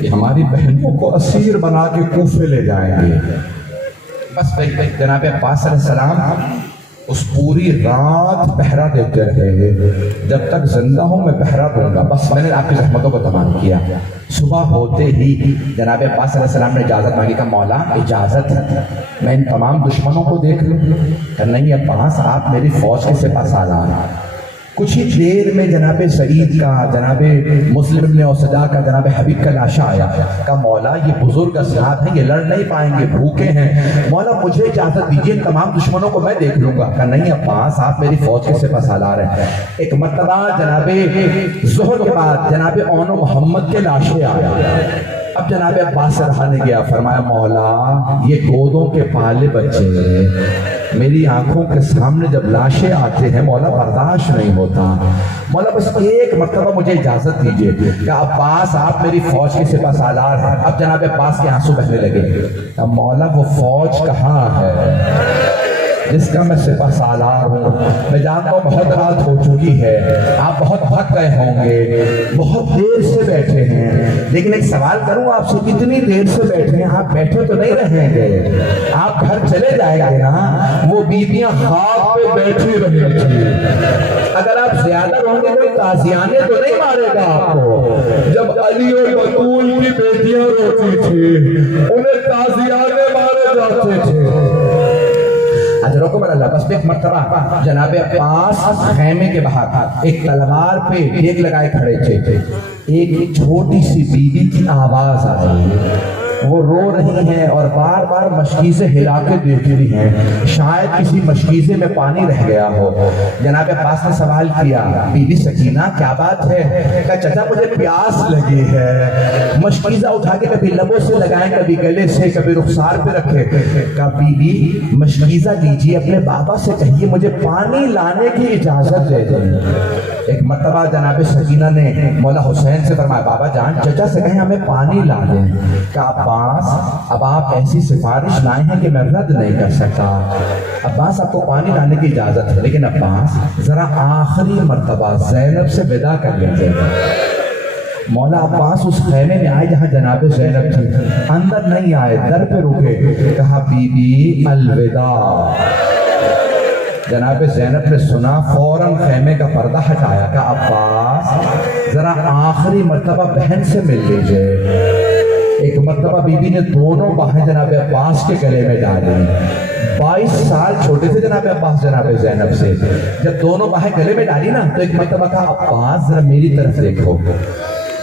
یہ ہماری بہنوں کو اسیر بنا کے کوفے لے جائیں گے. بس جناب عباس علیہ السلام اس پوری رات پہرا دیتے رہے. جب تک زندہ ہوں میں پہرا دوں گا. بس میں نے آپ کی رحمتوں کو تمام کیا. صبح ہوتے ہی جناب عباس علیہ السلام نے اجازت مانگی کہ مولا اجازت ہے میں ان تمام دشمنوں کو دیکھ لوں؟ کہ نہیں عباس، آپ میری فوج کے سپہ سالار. کچھ ہی دیر میں جناب سعید کا، جناب مسلم بن اوسجا کا، جناب حبیب کا لاشا آیا. کہا مولا یہ بزرگ اصحاب ہیں، یہ لڑ نہیں پائیں گے، بھوکے ہیں. مولا مجھے اجازت دیجیے، تمام دشمنوں کو میں دیکھ لوں گا. کہا نہیں عباس، آپ میری فوج کے سپہ سالار ہیں. ایک مرتبہ جناب ظہر کے بعد جناب اون و محمد کے لاشے آیا. اب جناب عباس سے رہا نہیں گیا. فرمایا مولا یہ گودوں کے پالے بچے میری آنکھوں کے سامنے جب لاشیں آتے ہیں مولا برداشت نہیں ہوتا. مولا بس ایک مرتبہ مجھے اجازت دیجیے کہ عباس آپ میری فوج کے سپہ سالار ہیں. اب جناب عباس کے آنسو بہنے لگے. اب مولا وہ فوج کہاں ہے جس کا میں سپہ سالار ہوں؟ میں جانتا ہوں بہت رات ہو چکی ہے، آپ بہت تھک گئے ہوں گے، بہت دیر سے بیٹھے ہیں. لیکن ایک سوال کروں آپ سے، کتنی دیر سے بیٹھے ہیں؟ آپ بیٹھے تو نہیں رہیں گے، آپ گھر چلے جائیں گے نا. وہ بیویاں خواب پہ بیٹھی رہی تھی. اگر آپ زیادہ رہوں گے کوئی تازیانے تو نہیں مارے گا آپ کو. جب علی اور بطول کی بیٹیاں روتی تھی انہیں تازیانے مارے جاتے تھے. رکو بر اللہ. بس ایک مرتبہ جناب عباس خیمے کے باہر ایک تلوار پہ ڈیگ لگائے کھڑے تھے. ایک چھوٹی سی بیوی کی آواز آئی. وہ رو رہی ہیں اور بار بار مشکیزیں ہلا کے دیکھ رہی ہیں، شاید کسی مشکیزے میں پانی رہ گیا ہو. جناب عباس نے سوال کیا بی بی سکینہ کیا بات ہے؟ کہا چچا مجھے پیاس لگی ہے. مشکیزہ اٹھا کے کبھی لبوں سے لگائیں، کبھی گلے سے، کبھی رخسار پہ رکھے. کہا بی بی مشکیزہ لیجیے، اپنے بابا سے کہیے مجھے پانی لانے کی اجازت دے دیں. ایک مرتبہ جناب سکینہ نے مولا حسین سے فرمایا بابا جان چچا سے کہیں ہمیں پانی لا دیں. کہا عباس اب آپ ایسی سفارش لائے ہیں کہ میں رد نہیں کر سکتا. عباس آپ کو پانی لانے کی اجازت ہے، لیکن عباس ذرا آخری مرتبہ زینب سے ودا کر لیتے ہیں. مولا عباس اس خیمے میں آئے جہاں جناب زینب تھی. اندر نہیں آئے، در پہ رکے. کہا بی بی الوداع. جناب زینب نے سنا، فوراً خیمے کا پردہ ہٹایا. کہا عباس ذرا آخری مرتبہ بہن سے مل لیجئے. ایک مرتبہ بی بی نے دونوں باہیں جناب عباس کے گلے میں ڈالی. 22 سال چھوٹے تھے جناب عباس جناب زینب سے. جب دونوں باہیں گلے میں ڈالی نا تو ایک مرتبہ کہا عباس ذرا میری طرف دیکھو.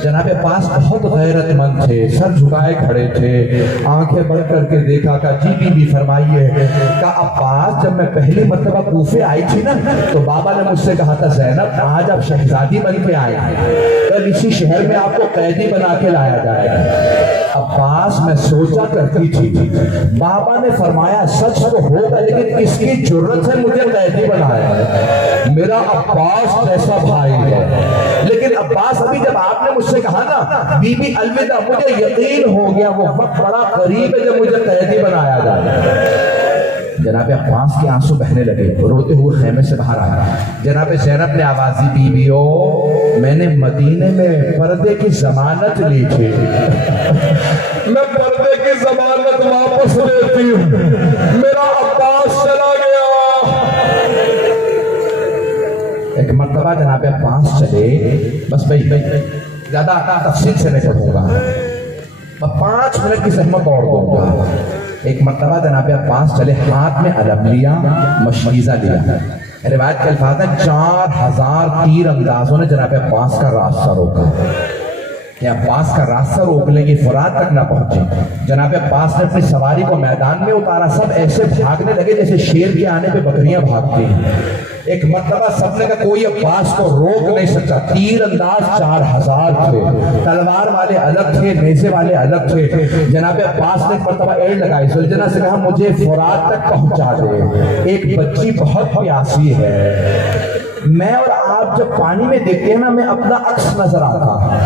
جناب عباس بہت غیرت مند تھے، سر جھکائے کھڑے تھے، آنکھیں بند کر کے دیکھا. کہا جی بی بی فرمائیے. کہا عباس جب میں پہلی مرتبہ کوفے آئی تھی نا تو بابا نے مجھ سے کہا تھا زینب آج آپ شہزادی بن کے آئے ہیں، کل اسی شہر میں آپ کو قیدی بنا کے لایا جائے گا. عباس میں سوچا کرتی تھی بابا نے فرمایا سچ تو ہوگا لیکن اس کی جرت سے مجھے قیدی بنایا ہے. میرا عباس جیسا بھائی ہے. لیکن عباس ابھی جب آپ نے مجھ سے کہا نا بی بی الوداع، مجھے یقین ہو گیا وہ وقت بڑا قریب ہے جب مجھے قیدی بنایا جائے. جناب عباس کے آنسو بہنے لگے، روتے ہوئے خیمے سے باہر آیا. جناب زینب نے آواز دی بیویو میں نے مدینے میں پردے کی ضمانت لی تھی، میں پردے کی ضمانت واپس لیتی ہوں. میرا عباس چلا گیا. ایک مرتبہ جناب عباس چلے، بس بھائی زیادہ تفصیل سے نہیں پڑھوں گا، میں 5 منٹ کی زحمت اور دوں گا۔ ایک مرتبہ جناب عباس چلے، ہاتھ میں علم لیا، مشکیزہ لیا، روایت کے الفاظ ہیں 4000 تیر اندازوں نے جناب عباس کا راستہ روکا کہ عباس کا راستہ روک لیں گے، فرات تک نہ پہنچے۔ جناب عباس نے اپنی سواری کو میدان میں اتارا، سب ایسے بھاگنے لگے جیسے شیر کے آنے پہ بکریاں بھاگتی ہیں۔ ایک مرتبہ سب نے کہا کوئی عباس کو روک نہیں سکتا، تیر انداز 4000 تھے، تلوار والے الگ تھے، نیزے والے الگ تھے۔ جناب عباس نے ایک مرتبہ ایڑ لگائی، زلجنہ سے کہا مجھے فرات تک پہنچا دے، ایک بچی بہت پیاسی ہے۔ میں اور آپ جب پانی میں دیکھتے ہیں نا، میں اپنا عکس نظر آتا۔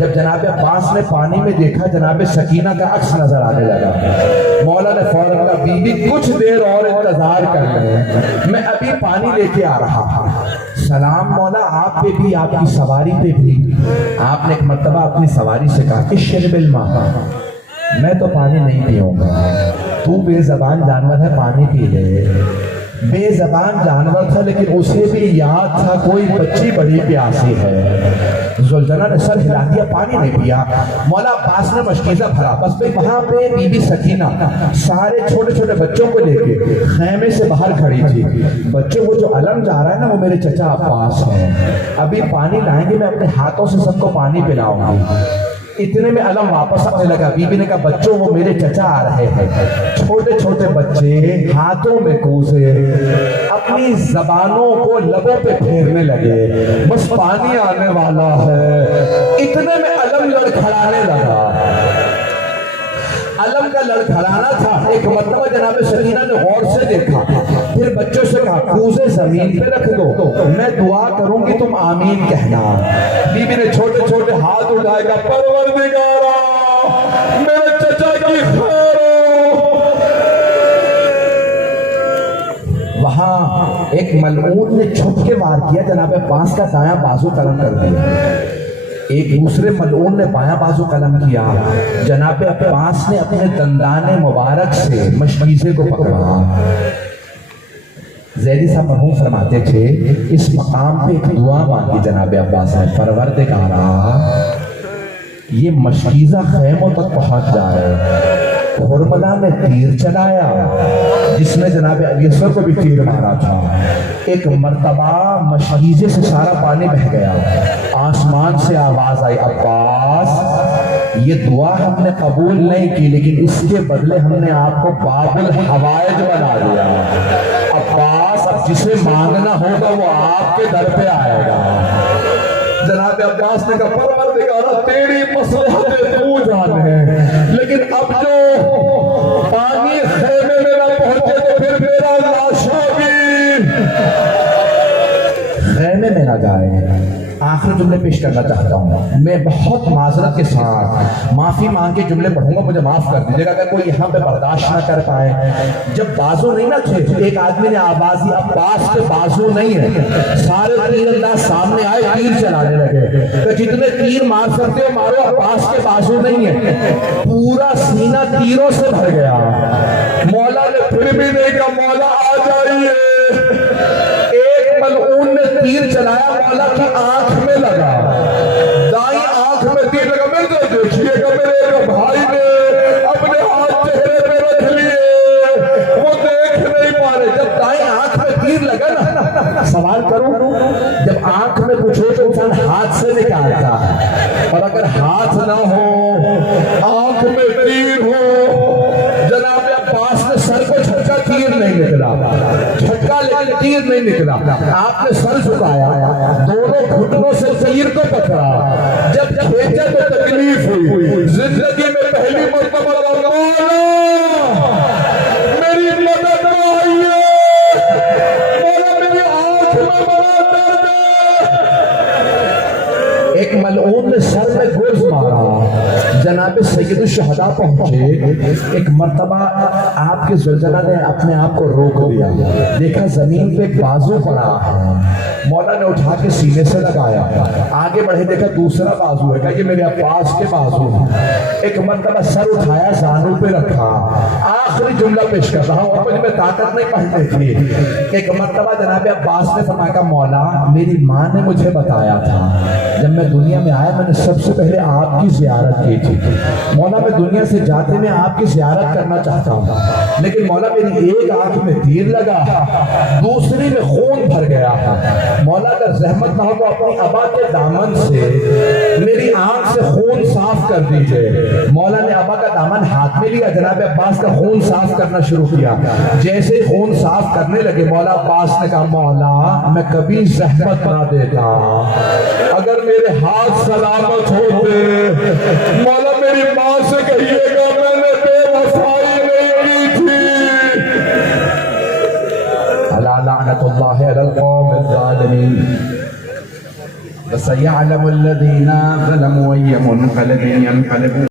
جب جناب عباس نے پانی میں دیکھا، جناب سکینہ کا عکس نظر آنے لگا۔ مولا نے فوراً کہا بی بی کچھ دیر اور انتظار کر لیں، میں ابھی پانی لے کے آ رہا تھا۔ سلام مولا آپ پہ بھی، آپ کی سواری پہ بھی۔ آپ نے ایک مرتبہ اپنی سواری سے کہا اشرب الماء، میں تو پانی نہیں پیوں گا، تو بے زبان جانور ہے پانی پی لے۔ بے زبان جانور تھا لیکن اسے بھی یاد تھا کوئی بچی بڑی پیاسی ہے۔ زلجنہ نے سر ہلا دیا، پانی نہیں پیا۔ مولا عباس نے مشکیزہ بھرا، بس پہ وہاں پہ بی بی سکینہ سارے چھوٹے چھوٹے بچوں کو لے کے خیمے سے باہر کھڑی تھی۔ بچوں کو جو علم جا رہا ہے نا وہ میرے چچا عباس ہیں، ابھی پانی لائیں گے، میں اپنے ہاتھوں سے سب کو پانی پلاؤں گی۔ اتنے میں علم واپس آنے لگا، بی بی نے کہا بچوں وہ میرے چچا آ رہے ہیں۔ چھوٹے چھوٹے بچے ہاتھوں میں کوسے اپنی زبانوں کو لبوں پہ پھیرنے لگے، بس پانی آنے والا ہے۔ اتنے میں علم لڑکھڑانے لگا، علم کا لڑکھڑانا تھا۔ ایک مرتبہ جناب سکینہ نے غور سے دیکھا، پھر بچوں سے کہا کوزے زمین پہ رکھ دو، میں دعا کروں گی تم آمین کہنا۔ بی بی نے چھوٹے چھوٹے ہاتھ اٹھائے گا، پروردگارا میرے چچا کی خیر ہو۔ وہاں ایک ملعون نے چھپ کے وار کیا، جناب عباس کا دایاں بازو قلم کر دیا۔ ایک دوسرے ملعون نے بایاں بازو قلم کیا، جناب عباس نے اپنے دندان مبارک سے مشکیزے کو پکڑا۔ زیدی صاحب مرحوم فرماتے تھے اس مقام پہ ایک دعا مانگی جناب عباس نے، پروردگارا یہ مشکیزہ خیموں تک پہنچ جا رہے۔ حرملہ نے تیر چلایا جس میں جناب علیسر کو بھی تیر مارا تھا۔ ایک مرتبہ مشکیزے سے سارا پانی بہ گیا، آسمان سے آواز آئی عباس یہ دعا ہم نے قبول نہیں کی لیکن اس کے بدلے ہم نے آپ کو باب الحوائج بنا دیا۔ عباس اب جسے مانگنا ہوگا وہ آپ کے در پہ آئے گا۔ جناب عباس نے کہا پروردگارہ تیری مصلحت تو جانے، لیکن اب جو پانی خیمے میں نہ پہنچے تو پھر میرا لاشا بھی خیمے میں نہ جائے۔ آخری جملے پیش کرنا چاہتا ہوں، میں بہت معذرت کے ساتھ معافی مانگ کے جملے پڑھوں گا، مجھے معاف کر دیجیے گا اگر کوئی یہاں پہ برداشت نہ کر پائے۔ جب بازو نہیں نہ تھے، ایک آدمی نے آواز دی عباس کے بازو نہیں ہے، سارے تیر انداز سامنے آئے، تیر چلانے لگے کہ جتنے تیر مار سکتے ہو مارو، عباس کے بازو نہیں ہے۔ پورا سینہ تیروں سے بھر گیا۔ مولا نے پھر بھی نہیں کہا مولا آ جائیے۔ ملعون نے تیر چلایا، مولا کی آنکھ میں لگا، دائیں آنکھ میں تیر لگا۔ میرے تو دیکھیے گا میرے بھائی نے اپنے ہاتھ چہرے پہ رکھ لیے، وہ دیکھ نہیں پا رہے۔ جب دائیں آنکھ میں تیر لگا نا، سوال کروں جب آنکھ میں کچھ ہو تو انسان ہاتھ سے نکالتا ہے، اور اگر ہاتھ نہ ہو آنکھ میں تیر ہو، جناب عباس نے سر کو جھٹکا، تیر نہیں نکلا، جھٹکا لیکن تیر نہیں نکلا۔ آپ نے سر جھکایا، دونوں گھٹنوں سے تیر کو پکڑا، جب کھینچا تو تکلیف ہوئی۔ زندگی میں پہلی مرتبہ مولا میری مدد آئیے، مولا میری آنکھ میں بڑا درد ہے۔ ایک ملعون نے سر میں گرز مارا، جناب سید الشہداء پہنچے۔ ایک مرتبہ آپ کے زلزلہ نے اپنے آپ کو روک دیا، دیکھا زمین پہ ایک بازو پڑا ہے، مولا نے اٹھا کے سینے سے لگایا، آگے بڑھے دیکھا دوسرا بازو ہے، کہا یہ میرے عباس کے بازو ہیں۔ ایک مرتبہ سر اٹھایا زانوں پہ رکھا، آخری جملہ پیش کر رہا ہوں، اور مجھ میں طاقت نہیں پڑھنے تھی۔ ایک مرتبہ جناب عباس نے فرمایا مولا میری ماں نے مجھے بتایا تھا جب میں دنیا میں آیا میں نے سب سے پہلے آپ کی زیارت کی تھی، مولا میں دنیا سے جاتے میں آپ کی زیارت کرنا چاہتا ہوں، لیکن مولا میری ایک آنکھ میں تیر لگا، دوسری میں خون بھر گیا، مولا اگر زحمت نہ ہو تو اپنی ابا کے دامن سے میری آنکھ سے خون صاف کر دیجئے۔ مولا نے ابا کا دامن ہاتھ میں لیا، جناب عباس کا خون صاف کرنا شروع کیا، جیسے خون صاف کرنے لگے مولا عباس نے کہا مولا میں کبھی زحمت نہ دیتا، اگر میرے ہاتھ سلامت ہوتے مولا میری ماں سے کہیے گا میں نے بے وفائی نہیں کی تھی۔ الا لعنت اللہ علی القوم الظالمین وسيعلم الذين ظلموا أي منقلب ينقلبون